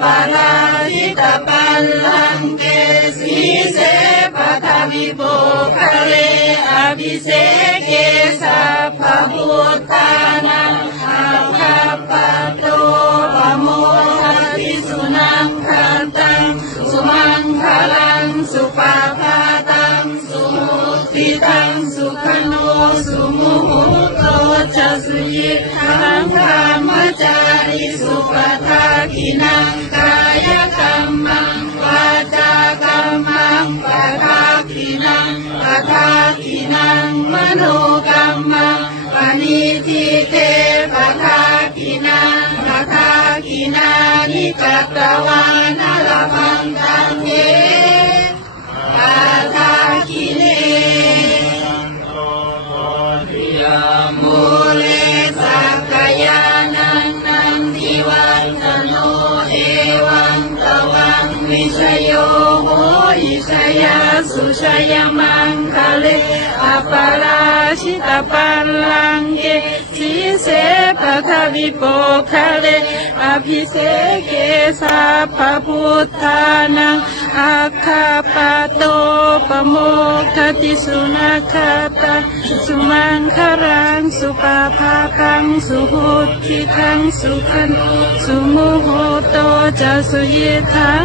ปาราชิตปัลลังเกสีเสปะทวิโบคะเลอภิเสเกสัพพพุทธานังอาคาปะโตปะโมทิสุนังคันตังสุมังคลังสุปาพาตังสุมุติตังสุขโนสุมุหุโตจะสุยิทังธรรมจาริสุปทากินัง นกรรมังปณิทิเตปะทากินังปะทากินานิจัตวานาลพังตังเยปะทากิเนมูเลสักกายานันนันทิวันตโนเอวังตวังวิชโยโหอิชยาสุชยมังคล ชิตปัลลังเกสีเสปะทวิโปคะเลอภิเสเกสัพพพุทธานังอาคาปะโตปโมคติสุนัขตาสุมังคารังสุปาภาคังสุหุติทังสุขันสุมุโหโตจะสุเยทัง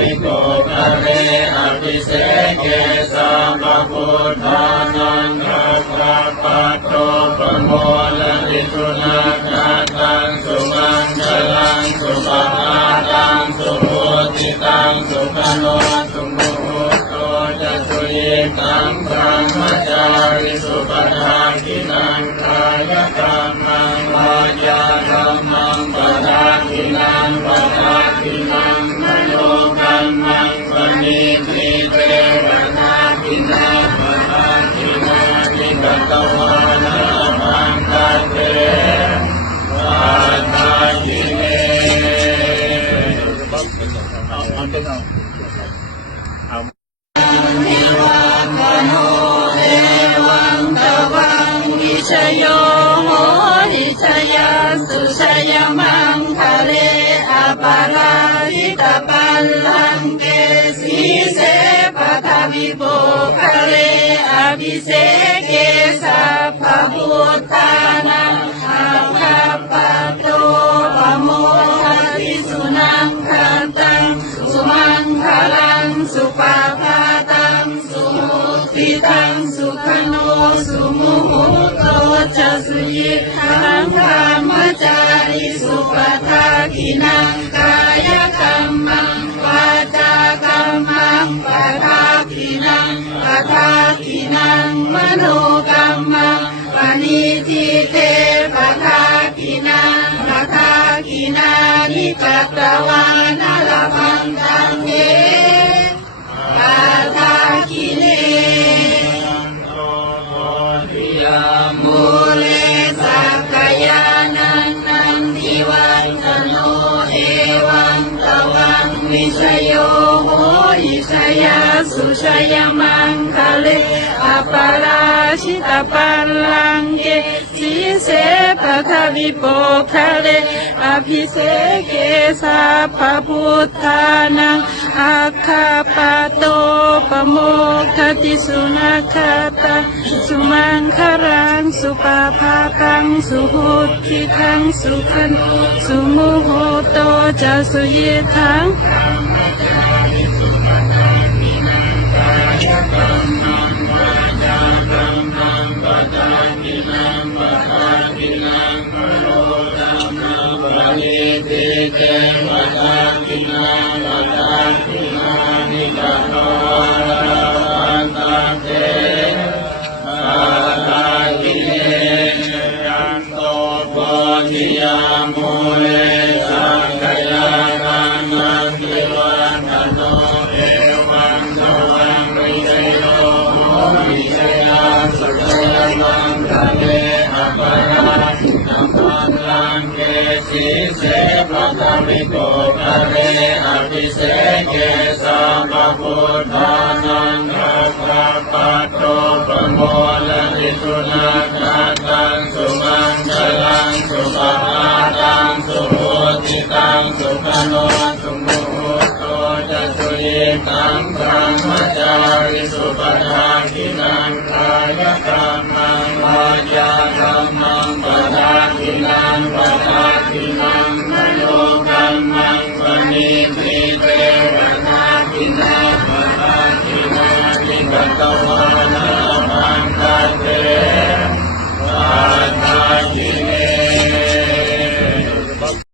ะกามิโกคะเรอภิเสเกสัมปพุทธานังคัสสะปัตโตปะโมลลิสุนักขัตังสุมังคลังสุปะปาตังสุโหติตังสุขโนสุโมโหโตจะสุยิตังธรรมจาริสุปทากินังกายกรรมังวาจากรรมังปทากินังปทากินัง ชโยโหหิชยาสุชยมังคะเลอปาราหิตปัลลังเกสีเสปะทวิโบคะเลอภิเสเกสัพพพุทธานังอาคาปะโตปะโมทิสุนังคันตังสุมังคลังสุปา โตจสุยิทังธรรมจาริสุปทากินังกายกรรมังวาจากรรมังปะทากินังปะทากินังมโนกรรมังปณิทิเตปะทากินังปะทากินานิจัตตวานาลพังตังเยปะทา งวิชโยโหอิชยาสุชยมังคะเลอปราชิตปัลลังเกสีเสปะทวิโปคะเลอภิเสเกสัพพพุทธานัง อาคาปะโตปโมคติสุนัขตาสุมังคารังสุปาภาคังสุหุติทังสุขันสุมุโหโตจะสุเยทังเต นังอัตติมานิกัง งเสีเสปะตมิโกภะเรอภิเสเกสัมปพุทธานังรักขัปปัตโตปโมลลิสุนักัตังสุมังคลังสุปะมาตังสุโหติตังสุขโนสุโมโตจะสุยิตังธรรมจาริสุปทาคินังกายกรรมังวายา ทินังมโนกรรมังปณิทิเตปทาคินังปทาคินั